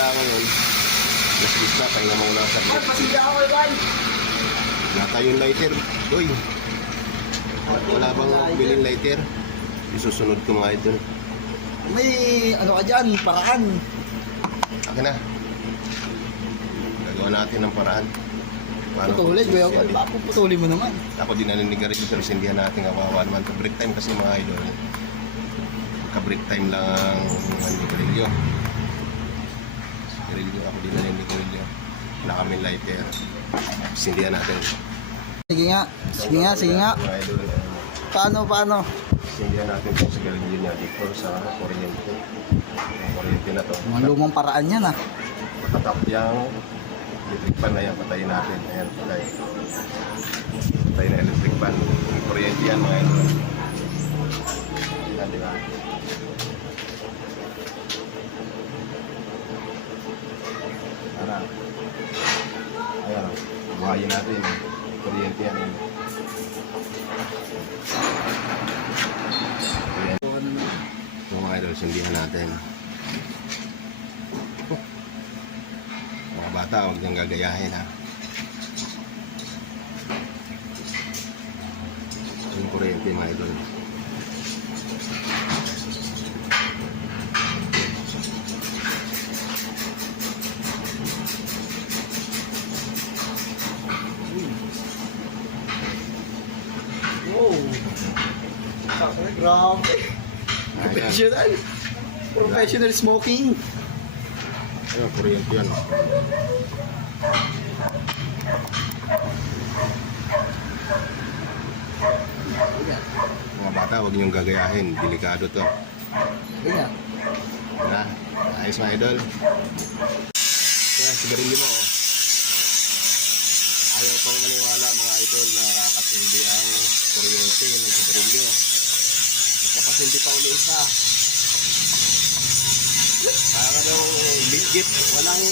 Alas 10 pa lang ngayon. 10 na. Pahinga muna ako sa Ay, pasilya ako Juan. Nata yung lighter. Uy. Wala bang biling lighter? Isusunod ko mga idol. May ano ka dyan, paraan. Akin na. Gagawa natin ng paraan. Paano Putulin, kuya Bakit putulin mo naman? Ako din naninigarin yung pero sindihan natin kawawa naman. Ka-break time kasi mga idol. Ka-break time lang ang naninigarilyo. Sigarilyo, ako din naninigarilyo. Wala kami lighter. Sindihan natin. Sige nga, sige nga, sige nga. Idol, Paano, paano? sindihan natin itong sigarilyo niya dito sa kuryente. Kuryente na to. Mga lumang paraan yan ah. Matatap yung electric fan na yan. Patayin natin. Ayan, patay. Patay na electric fan. Yung kuryente yan mga idol. Yan, di ba? Tara. Ayan o. Buhayin natin. Kuryente yan. Ayan. Kuryente. Ito mga idol, natin. Mga bata, huwag niyang gagayahin ha. Yung kuryente mga idol. Wow. Grabe. Professional. Professional smoking. Ayun, kuryente yan. Mga bata, huwag niyong gagayahin. Delikado to. Nga. Wala. Ayos mga idol. Kaya, sigarilyo mo. Oh. Ayaw pang maniwala mga idol na nakakasindi ang kuryente ng sigarilyo. At kapasindi pa uli isa. Daw legit. Walang...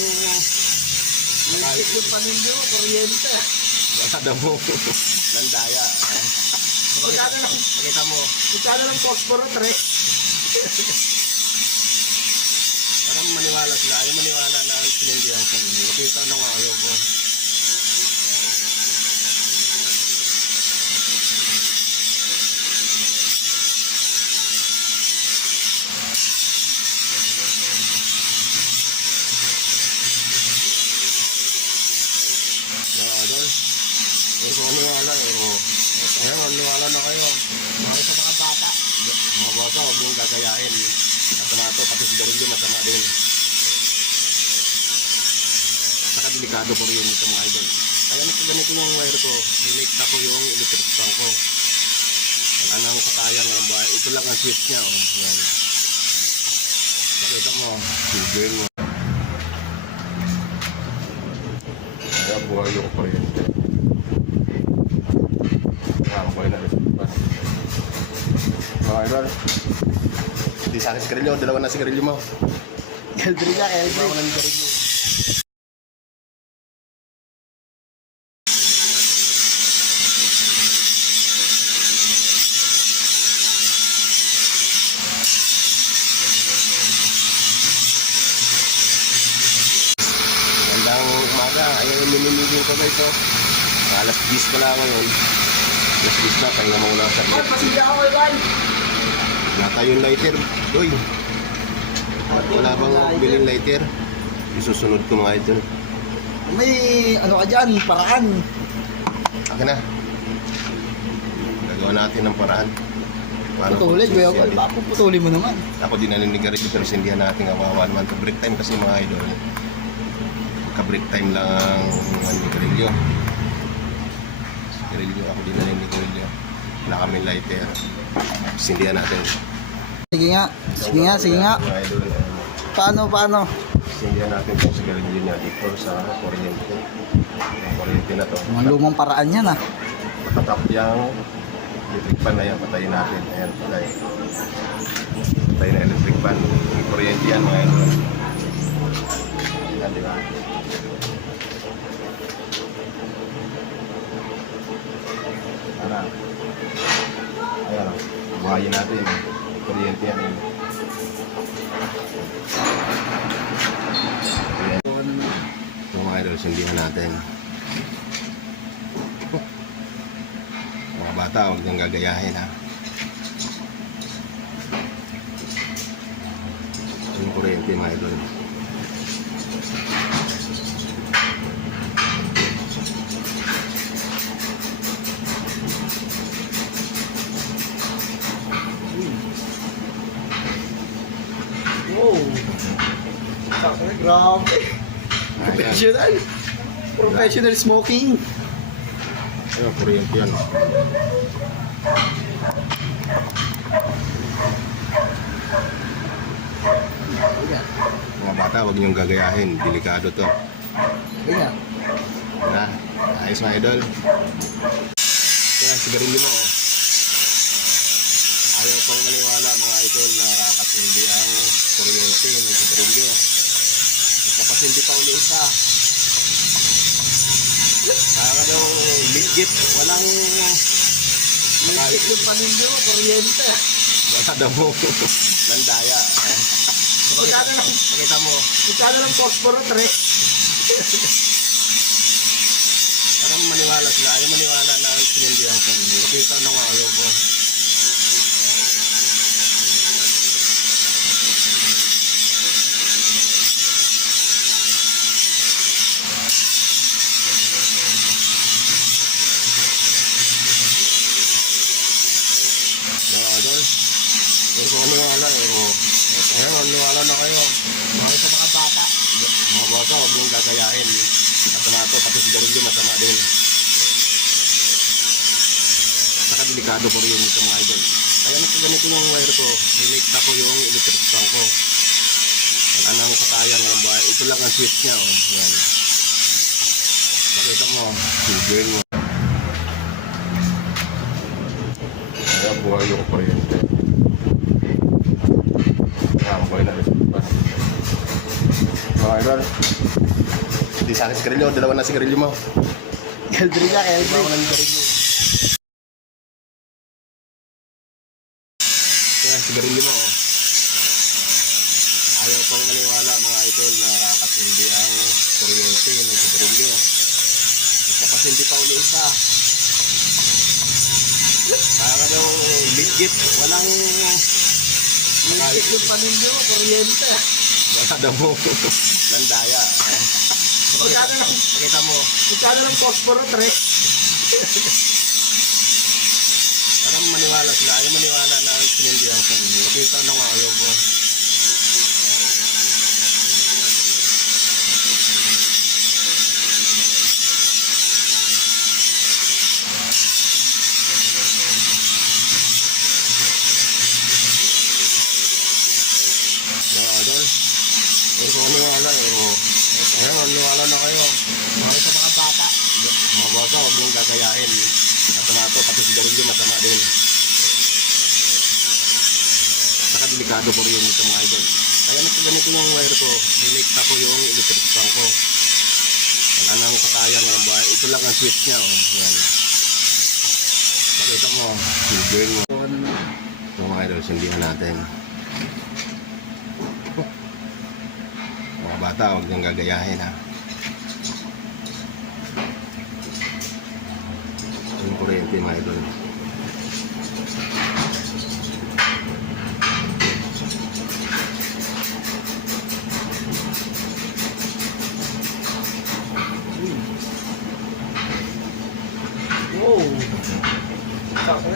Legit yung paninyo, kuryente. Wala daw mo. Landaya. Ah. Magkano lang, Pakita mo. magkano lang phosphoro, Trex? Parang maniwala sila. Ayaw maniwala na ang sinindihan ko. Nakita na nga ayaw ko. Mga idol. Ayaw ko maniwala. Ayaw ko. Ayaw, maniwala na kayo. Mga sa mga bata. Mga bata, huwag mong gagayain. At na ito, pati sigarilyo masama din. Saka delikado po rin ito mga idol. Kaya na ganito yung wire ko, hinekta ko yung electric fan ko. Wala nang katayan ng buhay. Ito lang ang switch niya. Oh. Yan. Nakita mo, silver mo. Kaya buhay yung kuryente. Ah, buhay na rin. Mga idol. Hindi sa akin sigarilyo, dalawa na sigarilyo mo. Eldrin Dalawa Eldrin. na sigarilyo. Magandang umaga. Ayun yung minimigil ko guys. Oh. Alas 10 pa lang ngayon. Alas 10 na. Pahinga muna sa Ay, pasilya ako kay Juan. Nata yung lighter. Uy. Wala bang biling lighter? Isusunod ko mga idol. May ano ka dyan, paraan. Akin na. Gagawa natin ng paraan. Paano Putulin, kung kuya di- Bakit putulin mo naman? Ako din naninigarin yung pero sindihan natin kawawa naman. Ka-break time kasi mga idol. Ka-break time lang ang naninigarilyo. Sigarilyo, ako din naninigarilyo. Wala kami lighter. Sindihan natin. Sige nga, sige nga, sige nga. Mga idol, Paano, paano? sindihan natin itong sigarilyo niya dito sa kuryente. Ang kuryente na to. Mga lumang paraan yan ah. Matatap yung electric fan na yan. Patayin natin. Ayan, patay. Patay na electric fan. Yung kuryente yan mga idol. Yan, di ba? Sana. Ayan. Buhayin natin. Kuryente yan. Ayan. Ito mga idol, sundihan natin. Mga bata, huwag niyang gagayahin ha. Ito yung kuryente mga idol. Wow. Sabi, grabe. Professional. Professional smoking. Ayun, kuryente yan. Liga. Mga bata, huwag niyong gagayahin. Delikado to. Liga. Na, ayos mga idol. Kaya, sigarilyo mo. Oh. Ayaw maniwala mga idol na katindi ang kuryente ng sigarilyo. Nagpapasindi pa uli isa. Parang yung legit, walang Legit yung paninyo, kuryente. wala daw mo. Landaya. Eh. Pakita mo. magkano lang posporo, tre? Parang maniwala sila. Ayaw maniwala na ang sinindihan ko. Nakita na nga ayaw ko. Mga idol. Hindi ko maniwala eh. Oh. Ayaw, maniwala na kayo. Mga sa mga bata. Mga bata, huwag mong gagayahin. At nato, pati si Garillo masama din. Saka delikado ko rin ito mga idol. Kaya nag ganito yung wire ko, nilikta ko yung electric fan ko. Wala nang katayan, walang buhay. Ito lang ang switch niya. Oh. Yan. Pakita mo, silver mo. Kaya buhay yung kuryente. Kaya buhay na rin. Idol, hindi sa akin sigarilyo, dalawa na sigarilyo mo. Eldrilla, Dalawa Eldrilla. na sigarilyo. Kaya sigarilyo mo, oh. Ayaw pang maniwala mga idol na kakasindi ang kuryente ng sigarilyo. Nagpapasindi pa uli isa. Parang yung legit, walang Legit yung paninyo, kuryente. Wala daw mo. Landaya. Magkano lang, Pakita mo. magkano lang posporo, tre? Parang maniwala sila. Ayaw maniwala na ang sinindihan ko. Nakita na nga ayaw ko. Mga idol. Hindi ko maniwala eh. Oh. Maniwala na kayo. Mga sa mga bata. Mga bata, huwag mong gagayahin. At nato, pati si Garillo masama din. Saka delikado ko rin ito mga idol. Kaya nag ganito yung wire ko, nilikta ko yung electric fan ko. Wala nang katayan, walang buhay. Ito lang ang switch niya. Oh. Yan. Makita mo, silver mo. Ito mga idol, sundihan natin. Bata, huwag niyang gagayahin ha. Yung kuryente mga idol. Wow.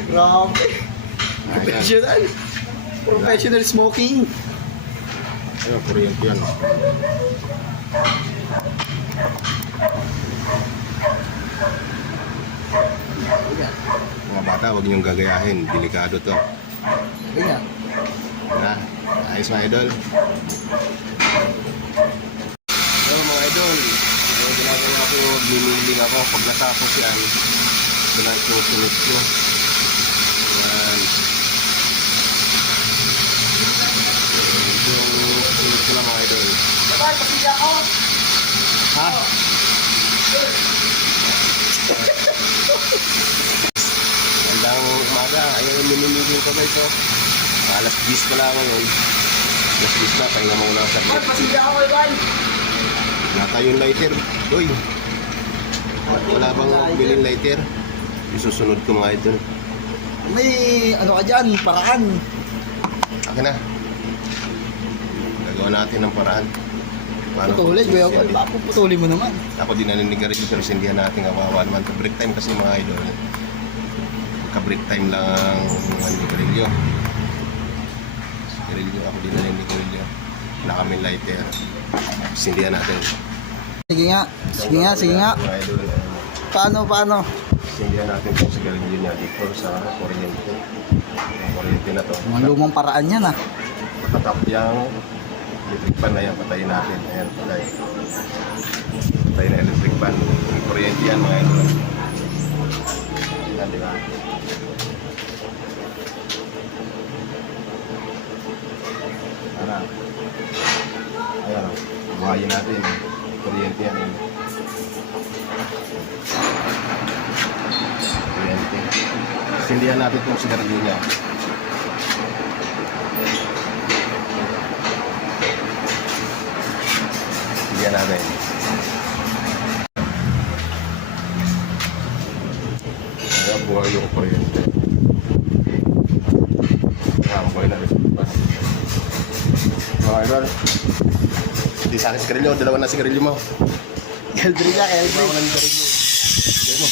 Grabe. Professional. Professional smoking. Ayun, kuryente yan. Mga bata, huwag niyong gagayahin. Delikado to. Liga. Na, ayos mga idol. Hello mga idol. Ginagawa ko, biniling ako. Pag natapos yan, doon ko sunod ko. Yan. Yung sunod ko lang mga idol. Bye, pasili ako. Ha? Magandang umaga. Ayun yung minimigil ko guys. Oh. Alas 10 pa lang ngayon. Alas 10 na. Pahinga muna sa Bye, pasili ako, bye. Wala tayong lighter. Uy, wala bang bilhin lighter? Isusunod ko mga idol. May ano ka dyan, paraan. Akin na. Gagawa natin ng paraan. Paano Putulin, kuya ko. Putulin mo naman. Ako din naninigarin pero sindihan natin kawawa naman. Ka-break time kasi mga idol. Ka-break time lang ang naninigarilyo. Sigarilyo, ako din naninigarilyo. Wala kami lighter. Sindihan natin. Sige nga, sige nga, sige nga. Eh, Paano, paano? sindihan natin itong sigarilyo niya dito sa kuryente. Yung kuryente na to. Mga lumang paraan yan ah. Matatap yung electric fan na yan, patayin natin. Ayan, patay. Patay na electric fan. Yung kuryente yan mga idol. Ayan, di ba? Ayan, buhayin natin. Kuryente yan. eh. Kuryente. Sindihan natin itong sigarilyo niya. Sindihan natin. Ayan, buhay yung kuryente. Buhay na rin. Mga idol. Hindi sa akin sigarilyo, dalawa na sigarilyo mo. Eldrin Dalawa Eldrin. na sigarilyo. Sige mo.